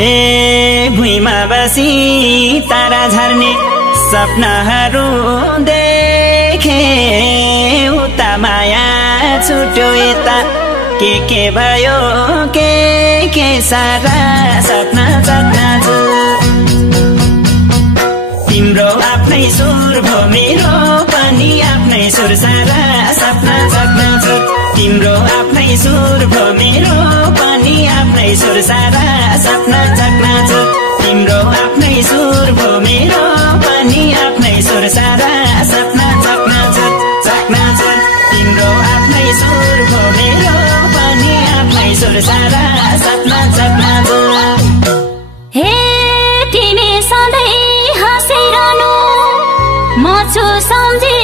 हे भुइँमा बसी तारा झर्ने सपनाहरू देखे उता माया छुट्यो यता के भयो के सारा सपना सपना छु तिम्रो आफ्नै सुर भो मेरो पनि आफ्नै सुर सारा सपना सपना छु तिम्रो आफ्नै सुर भो मेरो पनि आफ्नै सुर सारा सपना सपना छु तिम्रो आफ्नै सुर भो मेरो पनि आफ्नै सुर सारा सपना सपना छु सपना छु तिम्रो आफ्नै सुर भो मेरो पनि आफ्नै सुर सारा सपना सपना छु हे तिमी सधैँ हाँसिरहनु म छु सम्झी